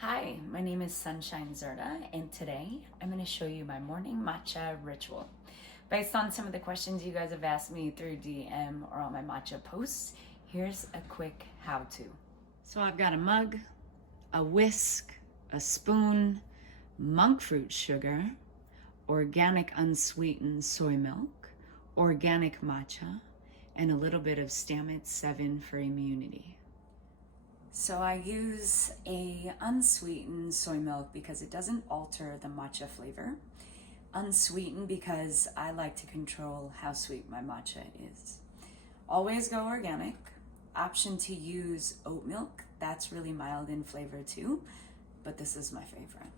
Hi, my name is Sunshine Zerda, and today I'm going to show you my morning matcha ritual. Based on some of the questions you guys have asked me through DM or on my matcha posts, here's a quick how-to. So I've got a mug, a whisk, a spoon, monk fruit sugar, organic unsweetened soy milk, organic matcha, and a little bit of Stamets 7 for immunity. So I use a unsweetened soy milk because it doesn't alter the matcha flavor. Unsweetened because I like to control how sweet my matcha is. Always go organic. Option to use oat milk. That's really mild in flavor too, but this is my favorite.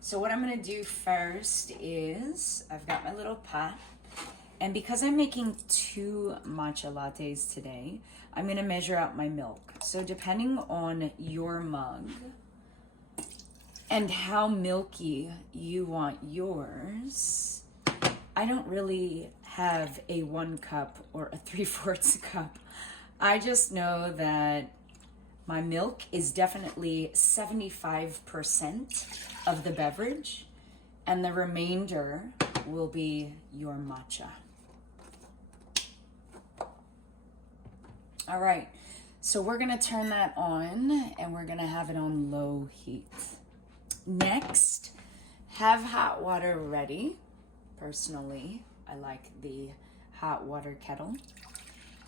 So what I'm gonna do first is, I've got my little pot, and because I'm making 2 matcha lattes today, I'm gonna measure out my milk. So depending on your mug and how milky you want yours, I don't really have a 1 cup or a 3/4 cup. I just know that my milk is definitely 75% of the beverage, and the remainder will be your matcha. All right, so we're gonna turn that on and we're gonna have it on low heat. Next, have hot water ready. Personally, I like the hot water kettle.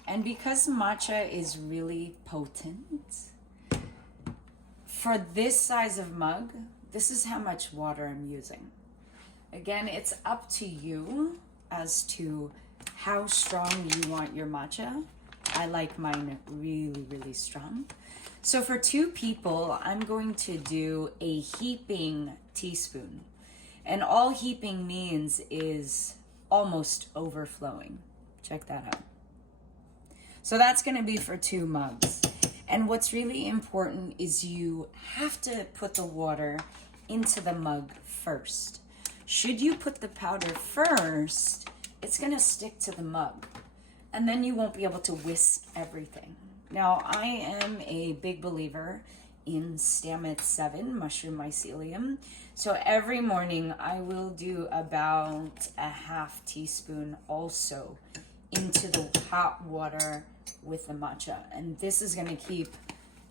And because matcha is really potent, for this size of mug, this is how much water I'm using. Again, it's up to you as to how strong you want your matcha. I like mine really, really strong. So for 2 people, I'm going to do a heaping teaspoon. And all heaping means is almost overflowing. Check that out. So that's going to be for 2 mugs. And what's really important is you have to put the water into the mug first. Should you put the powder first, it's going to stick to the mug, and then you won't be able to whisk everything. Now, I am a big believer in Stamets 7 mushroom mycelium. So every morning I will do about a 1/2 teaspoon also into the hot water with the matcha. And this is gonna keep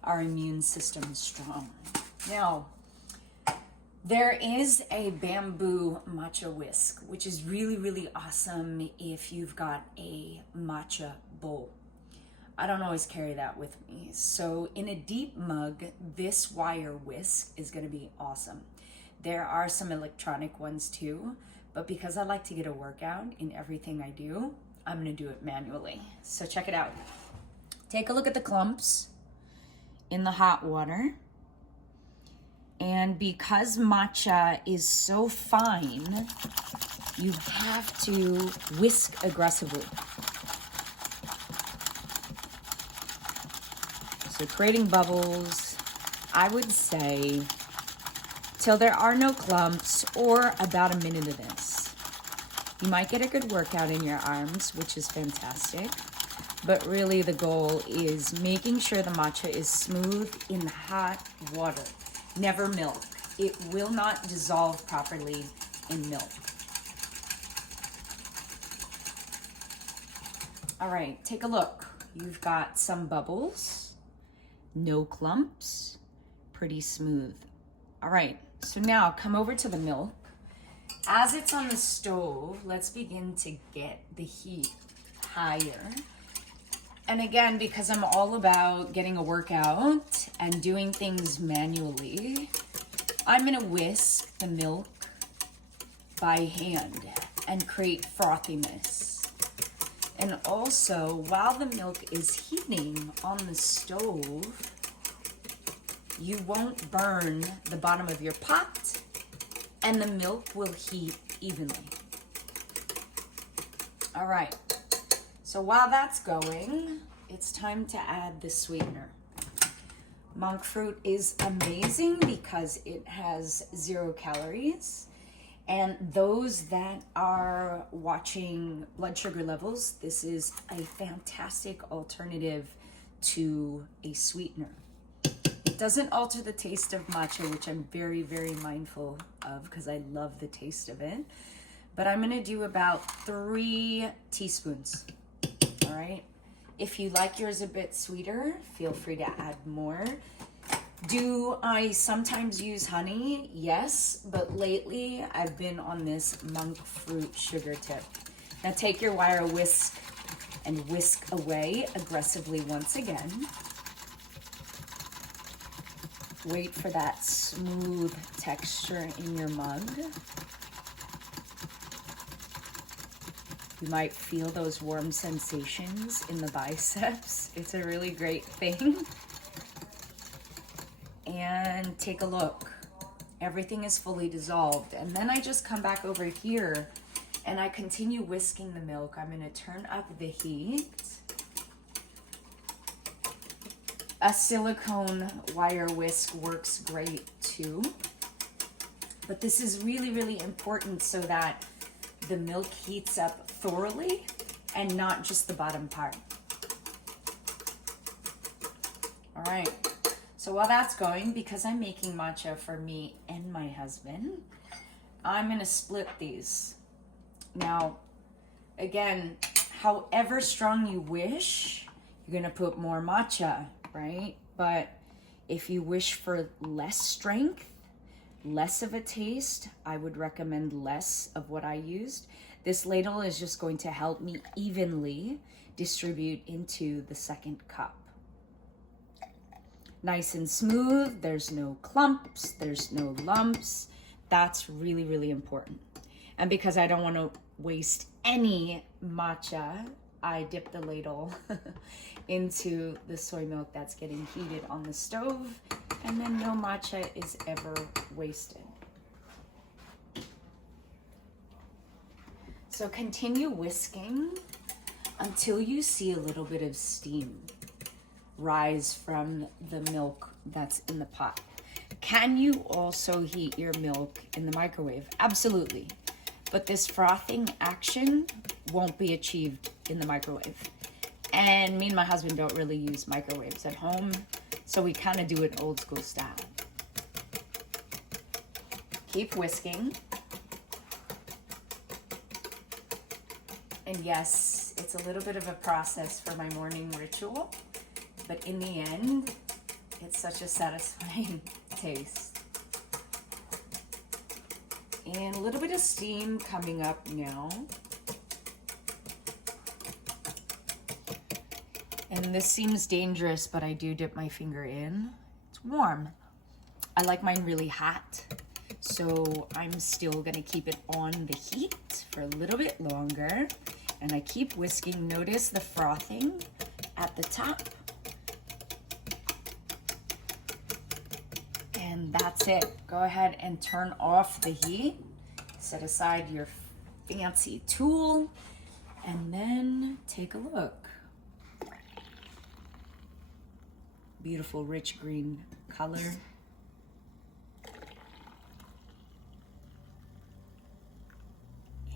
our immune system strong. Now, there is a bamboo matcha whisk, which is really, really awesome if you've got a matcha bowl. I don't always carry that with me. So in a deep mug, this wire whisk is gonna be awesome. There are some electronic ones too, but because I like to get a workout in everything I do, I'm gonna do it manually. So check it out. Take a look at the clumps in the hot water. And because matcha is so fine, you have to whisk aggressively. So creating bubbles, I would say, till there are no clumps, or about a minute of this. You might get a good workout in your arms, which is fantastic. But really the goal is making sure the matcha is smooth in hot water. Never milk. It will not dissolve properly in milk. All right, take a look. You've got some bubbles, no clumps, pretty smooth. All right, so now come over to the milk. As it's on the stove, let's begin to get the heat higher. And again, because I'm all about getting a workout and doing things manually, I'm gonna whisk the milk by hand and create frothiness. And also, while the milk is heating on the stove, you won't burn the bottom of your pot, and the milk will heat evenly. All right. So while that's going, it's time to add the sweetener. Monk fruit is amazing because it has 0 calories. And those that are watching blood sugar levels, this is a fantastic alternative to a sweetener. doesn't alter the taste of matcha, which I'm very, very mindful of because I love the taste of it. But I'm gonna do about 3 teaspoons, all right? If you like yours a bit sweeter, feel free to add more. Do I sometimes use honey? Yes, but lately I've been on this monk fruit sugar tip. Now take your wire whisk and whisk away aggressively once again. Wait for that smooth texture in your mug. You might feel those warm sensations in the biceps. It's a really great thing. And take a look. Everything is fully dissolved. And then I just come back over here and I continue whisking the milk. I'm gonna turn up the heat. A silicone wire whisk works great too. But this is really, really important so that the milk heats up thoroughly and not just the bottom part. All right. So while that's going, because I'm making matcha for me and my husband, I'm gonna split these. Now, again, however strong you wish, you're gonna put more matcha, right? But if you wish for less strength, less of a taste, I would recommend less of what I used. This ladle is just going to help me evenly distribute into the second cup. Nice and smooth, there's no clumps, there's no lumps. That's really, really important. And because I don't want to waste any matcha, I dip the ladle into the soy milk that's getting heated on the stove, and then no matcha is ever wasted. So continue whisking until you see a little bit of steam rise from the milk that's in the pot. Can you also heat your milk in the microwave? Absolutely. But this frothing action won't be achieved in the microwave. And me and my husband don't really use microwaves at home, so we kind of do it old school style. Keep whisking. And yes, it's a little bit of a process for my morning ritual, but in the end, it's such a satisfying taste. And a little bit of steam coming up now. And this seems dangerous, but I do dip my finger in. It's warm. I like mine really hot, so I'm still gonna keep it on the heat for a little bit longer. And I keep whisking. Notice the frothing at the top. And that's it. Go ahead and turn off the heat. Set aside your fancy tool and then take a look. Beautiful rich green color.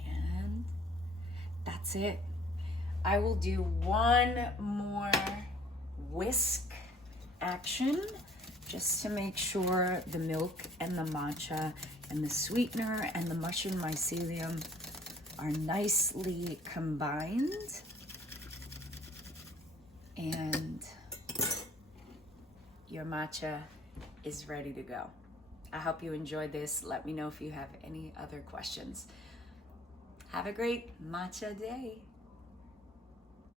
And that's it. I will do one more whisk action just to make sure the milk and the matcha and the sweetener and the mushroom mycelium are nicely combined. And your matcha is ready to go. I hope you enjoyed this. Let me know if you have any other questions. Have a great matcha day.